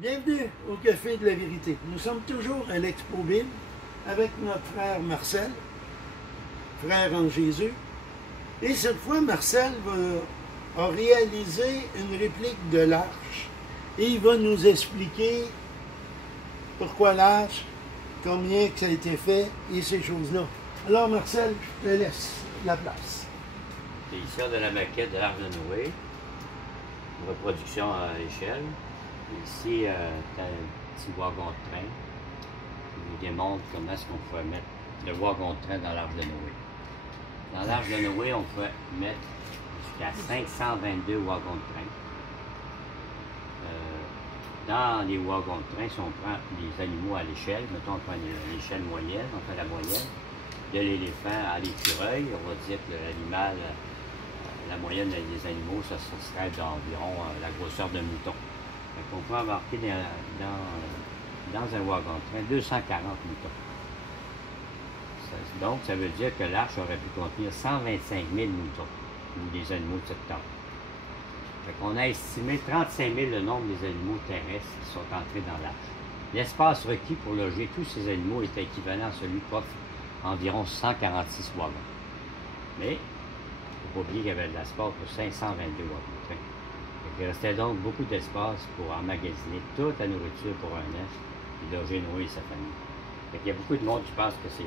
Bienvenue au Café de la Vérité. Nous sommes toujours à l'Expo Bible avec notre frère Marcel, frère en Jésus. Et cette fois, Marcel a réalisé une réplique de l'arche et il va nous expliquer pourquoi l'arche, combien que ça a été fait et ces choses-là. Alors Marcel, je te laisse la place. C'est ici de la maquette de l'arche de Noé, une reproduction à l'échelle. Ici, tu as un petit wagon de train qui vous démontre comment est-ce qu'on pourrait mettre le wagon de train dans l'arche de Noé. Dans l'arche de Noé, on peut mettre jusqu'à 522 wagons de train. Dans les wagons de train, si on prend les animaux à l'échelle, mettons on prend l'échelle moyenne, on fait la moyenne, de l'éléphant à l'écureuil, on va dire que l'animal, la moyenne des animaux, ça serait d'environ la grosseur d'un mouton. On peut embarquer dans un wagon de train 240 moutons. Donc, ça veut dire que l'arche aurait pu contenir 125 000 moutons, ou des animaux de cette taille. On a estimé 35 000 le nombre des animaux terrestres qui sont entrés dans l'arche. L'espace requis pour loger tous ces animaux était équivalent à celui qu'offre environ 146 wagons. Mais, il ne faut pas oublier qu'il y avait de l'espace pour 522 wagons de train. Il restait donc beaucoup d'espace pour emmagasiner toute la nourriture pour un an et loger Noé et sa famille. Il y a beaucoup de monde qui pense que c'est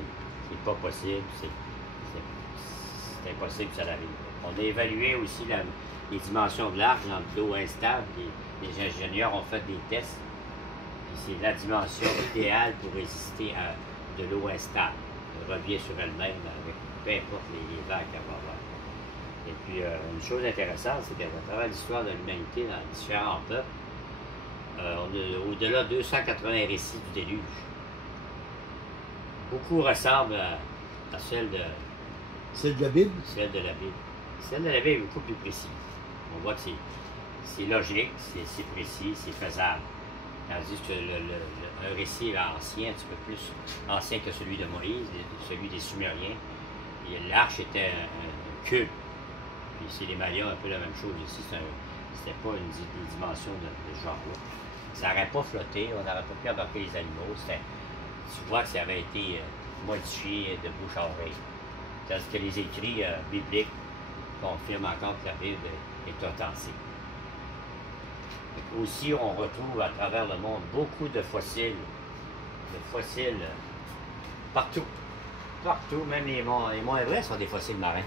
pas possible, c'est impossible que ça arrive. On a évalué aussi les dimensions de l'arche dans l'eau instable. Les ingénieurs ont fait des tests. C'est la dimension idéale pour résister à de l'eau instable. Elle revient sur elle-même avec peu importe les vagues qu'elle va avoir. Et puis, une chose intéressante, c'est qu'à travers l'histoire de l'humanité, dans différents peuples, on a au-delà de 280 récits du déluge. Beaucoup ressemblent à celle de la Bible? Celle de la Bible. Celle de la Bible est beaucoup plus précise. On voit que c'est logique, c'est précis, c'est faisable. Tandis que un récit ancien, un petit peu plus ancien que celui de Moïse, celui des Sumériens, l'arche était un cube. Puis c'est les Mayas, un peu la même chose ici. C'était pas une dimension de ce genre-là. Ça n'aurait pas flotté, on n'aurait pas pu embarquer les animaux. Tu vois que ça avait été modifié de bouche à oreille. Tandis que les écrits bibliques confirment encore que la Bible est authentique. Aussi, on retrouve à travers le monde beaucoup de fossiles. Partout. Partout, même les monts Everest sont des fossiles marins.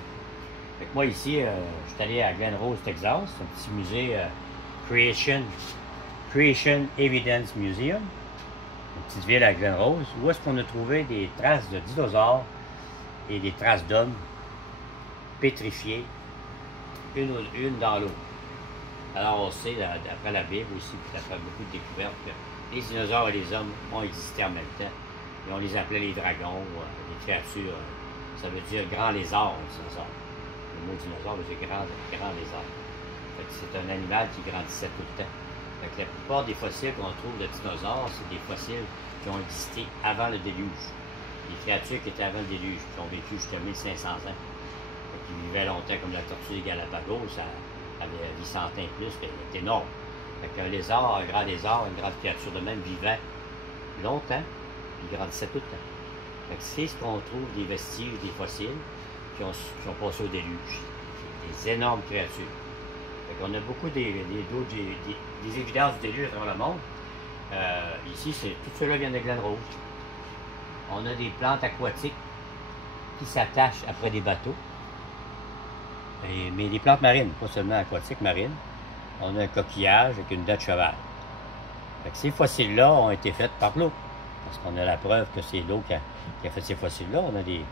Fait que moi ici, je suis allé à Glen Rose, Texas, un petit musée Creation Evidence Museum, une petite ville à Glen Rose, où est-ce qu'on a trouvé des traces de dinosaures et des traces d'hommes pétrifiés, une dans l'autre. Alors on sait, d'après la Bible aussi, d'après beaucoup de découvertes, que les dinosaures et les hommes ont existé en même temps. Et on les appelait les dragons, les créatures, ça veut dire grand lézard, dinosaure. Le mot dinosaure veut dire grand lézard. C'est un animal qui grandissait tout le temps. Fait que la plupart des fossiles qu'on trouve de dinosaures, c'est des fossiles qui ont existé avant le déluge. Des créatures qui étaient avant le déluge, qui ont vécu jusqu'à 1500 ans. Qui vivaient longtemps comme la tortue des Galapagos, ça avait 800 ans plus, elle est énorme. Fait qu'un lézard, un grand lézard, une grande créature de même vivait longtemps, puis grandissait tout le temps. Fait que c'est ce qu'on trouve des vestiges, des fossiles, qui ont passé au déluge. Des énormes créatures. Fait qu'on a beaucoup des évidences du déluge dans le monde. Ici, tout cela vient de Glen Rose. On a des plantes aquatiques qui s'attachent après des bateaux. Mais des plantes marines, pas seulement aquatiques, marines. On a un coquillage avec une dent de cheval. Fait que ces fossiles-là ont été faits par l'eau. Parce qu'on a la preuve que c'est l'eau qui a fait ces fossiles-là. On a des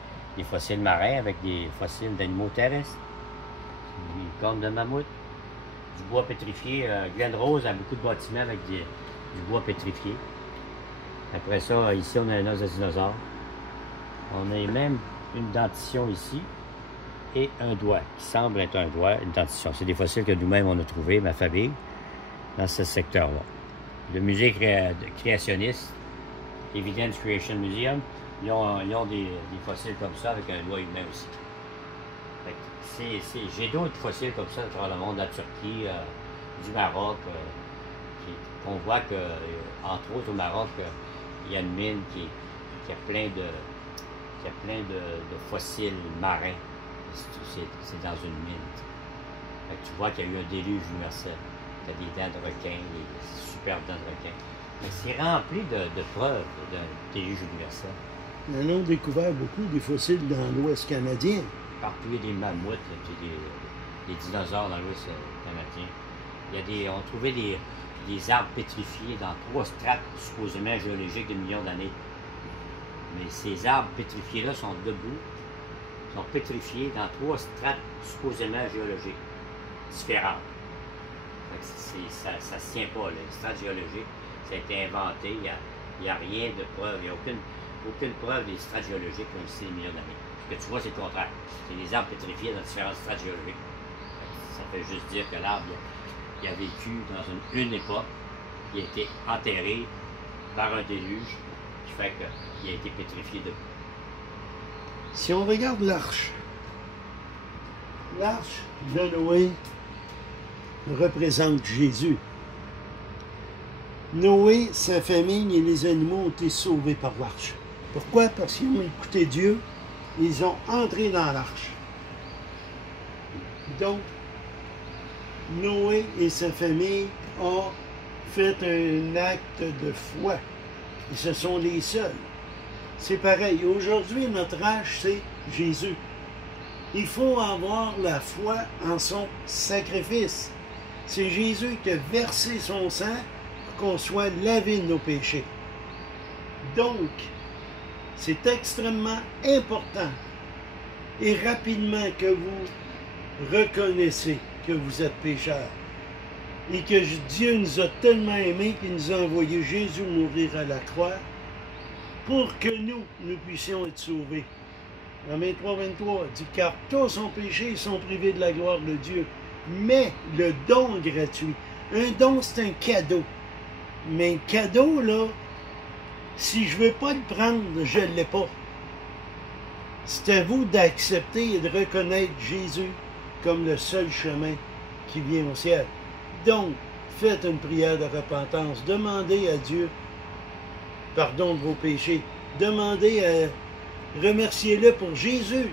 fossiles marins avec des fossiles d'animaux terrestres. Des cornes de mammouth. Du bois pétrifié. Glen Rose a beaucoup de bâtiments avec du bois pétrifié. Après ça, ici, on a un os de dinosaure. On a même une dentition ici et un doigt, qui semble être un doigt, une dentition. C'est des fossiles que nous-mêmes on a trouvés, ma famille, dans ce secteur-là. Le musée créationniste, Evidence Creation Museum, ils ont des fossiles comme ça avec un doigt humain aussi. J'ai d'autres fossiles comme ça à travers le monde, de la Turquie, du Maroc, qu'on voit que, entre autres au Maroc, il y a une mine qui a plein de fossiles marins. C'est dans une mine. Fait que tu vois qu'il y a eu un déluge universel. Tu as des dents de requin, des superbes dents de requin. Mais c'est rempli de preuves d'un déluge universel. Ils ont découvert beaucoup des fossiles dans l'Ouest canadien. Partout, il y a des mammouths, puis des dinosaures dans l'Ouest canadien. On trouvait des arbres pétrifiés dans 3 strates supposément géologiques de millions d'années. Mais ces arbres pétrifiés-là sont debout, sont pétrifiés dans 3 strates supposément géologiques différentes. Ça ne se tient pas, là. Les strates géologiques, ça a été inventé, il n'y a rien de preuve, il n'y a aucune preuve des strates géologiques qui ont existé des millions d'années. Ce que tu vois, c'est le contraire. C'est des arbres pétrifiés dans différentes strates géologiques. Ça fait juste dire que l'arbre, il a vécu dans une époque, il a été enterré par un déluge, qui fait qu'il a été pétrifié de. Si on regarde l'arche de Noé représente Jésus. Noé, sa famille et les animaux ont été sauvés par l'arche. Pourquoi? Parce qu'ils ont écouté Dieu, ils ont entré dans l'arche. Donc, Noé et sa famille ont fait un acte de foi. Et ce sont les seuls. C'est pareil. Aujourd'hui, notre âge, c'est Jésus. Il faut avoir la foi en son sacrifice. C'est Jésus qui a versé son sang pour qu'on soit lavé de nos péchés. Donc, c'est extrêmement important et rapidement que vous reconnaissez que vous êtes pécheur et que Dieu nous a tellement aimés qu'il nous a envoyé Jésus mourir à la croix pour que nous puissions être sauvés. En 23, dit « Car tous ont péché et sont privés de la gloire de Dieu. » Mais le don gratuit. Un don, c'est un cadeau. Mais un cadeau, là, si je ne veux pas le prendre, je ne l'ai pas. C'est à vous d'accepter et de reconnaître Jésus comme le seul chemin qui vient au ciel. Donc, faites une prière de repentance. Demandez à Dieu pardon de vos péchés. Remerciez-le pour Jésus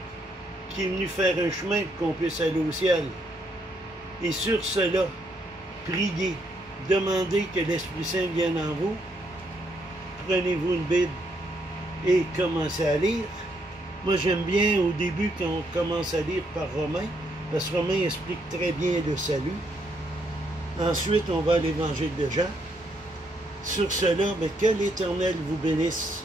qui est venu faire un chemin pour qu'on puisse aller au ciel. Et sur cela, priez, demandez que l'Esprit Saint vienne en vous. Prenez-vous une Bible et commencez à lire. Moi, j'aime bien au début quand on commence à lire par Romains, parce que Romains explique très bien le salut. Ensuite, on va à l'Évangile de Jean. Sur cela, que l'Éternel vous bénisse